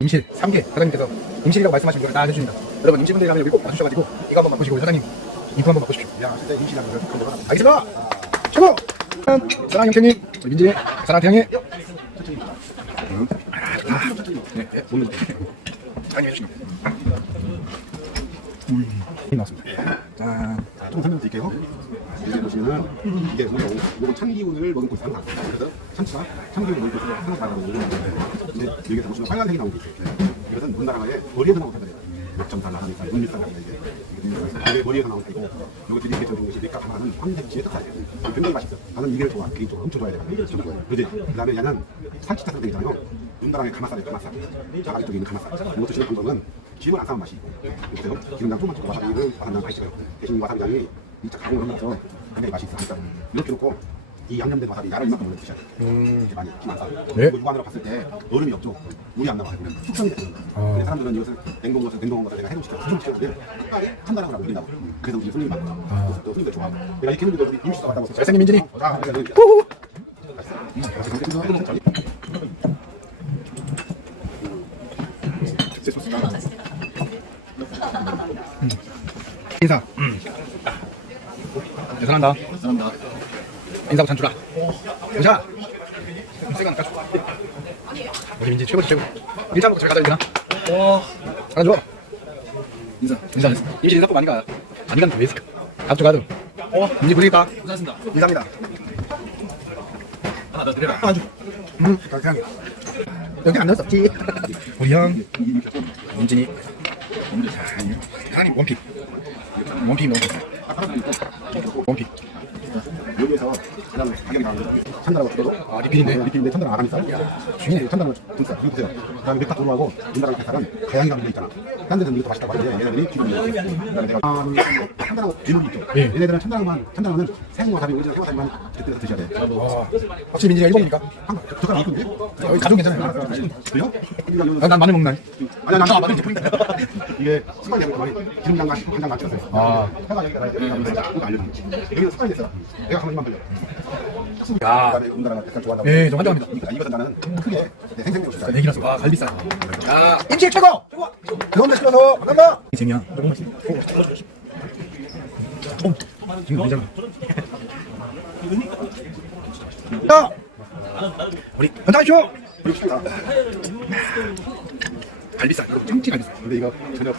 임실 3개 사장님께서 임실이라고 말씀하신 걸다 해주십니다. 여러분 임실분들이라면 여기 꼭 와주셔가지고 이거 한번 맛보시고 사장님 인프 한번 맛보십시오. 야 진짜 임실이라는 걸 그런 거. 알겠습니다. 최고. 사랑 형태님, 민지, 사랑 태양이. 음. 아, 좋다. 네, 네, 먹는데. 사장님 해주시면. 음, 나왔습니다. 짠. 좀 설명드릴게요. 이제 보시면은 이게 뭐냐고 이건 참기운을 머금고 있는 상. 그래서 참치가 참기운을 머금고 있는 상상하고 이런 건데 이제 여기서 보시면 빨간색이 나오고 있어요. 이것은 문나라의 머리에서 나온 사들이에요. 몇점산 나가니까 눈밑산 이게 이게 머리에서 나온 사이고 이것들이 이렇게 적은 것이 밑값 하나는 황색지의 뜻이에요. 굉장히 맛있어요. 나는 이게 좋아. 개인적으로 엄청 좋아해요. 그지? 그다음에 얘는 살치타 상태 있잖아요. 눈다랑의 가마살이 가마살. 자가지 쪽에 있는 가마살. 이것도 쓰는 방법은 기름을 안 싸면 맛이 있고. 기름장 조금만 찍고 와사비를 바른다면 맛있어요. 대신 와사비장이 이차 가공을 하면서 굉장히 맛이 있어. 그러니까 이렇게 놓고 이 양념된 와사비 야를 이만큼 올려 드셔야 돼요. 이렇게 많이 김안 싸요. 네? 그리고 육안으로 봤을 때 얼음이 없죠. 물이 안 나와요. 그러면 숙성이 되는 거예요. 아. 근데 사람들은 이것을 냉동 것을 냉동한 것을 내가 해동시켜 수정시켰는데 끝까지 탄다라고 하고 그린다고. 그래서 우리 손님이 많고 그래서 또 손님들 좋아하고 내가 이렇게 했는데 우리 임시가 왔다고 잘생긴 민진이. 아, 그래. 후후. 인사. 음. 네, 사랑한다. 사랑한다. 인사하고 잔주라. 보자. 세가 깎아. 우리 민지 최고지 최고. 일자부터 잘 가자 인사. 와. 하나 줘. 인사. 인사. 임시 인사법 많이 가. 많이 가는 왜 있을까? 가도 가도. 어. 민지 분위기다. 고생하셨습니다. 인사입니다. 하나 더 드려라. 아주. 음. 그냥. 여기 안 넣었었지. 우리 형. 민진이. 자, 사장님 원픽. 원픽 넣어. 원픽. 여기에서 그다음에 가격이 나오는 찬다라고 들어도 아 리필인데. 네, 리필인데 찬다라 아가미살 중에 찬다라 등살 이거 보세요 그다음에 메타 도루하고 인다랑 뱃살은 가양이가 밀려 있잖아 딴 데는 이것도 맛있다고 하는데 얘네들이 기름이 그다음에 내가 아, 찬다라고 비누기 있죠 예. 얘네들은 찬다라만 찬다라는 생와사비 오리지널 생와사비만 그때서 드셔야 돼 와. 확실히 민지가 일본이니까. 한 젓가락 안 큰데? 가족 괜찮아요. 그래요? 아, 난 마늘 먹나? 아니야 난 마늘 제품인데 이게 습관이 되면 그만이 기름장 맛이 간장 맛이 었어요 아. 해가 여기가 여기가 알려주지 여기서 습관이 됐어 내가 가만히 만 걸려 야. 그다음에 좋아한다고 예, 저 환장합니다. 그러니까 이것은 나는 크게 내 생생내고 싶다 내기라서. 와, 갈비살. 야, 임실 최고! 최고! 그런데 시켜서, 감사합니다! 재미야. 너무 맛있어. 어, 지금 굉장히. 야! 우리, 현장쇼! 그리고 싶다 갈비살, 참치 갈비살. 근데 이거 전혀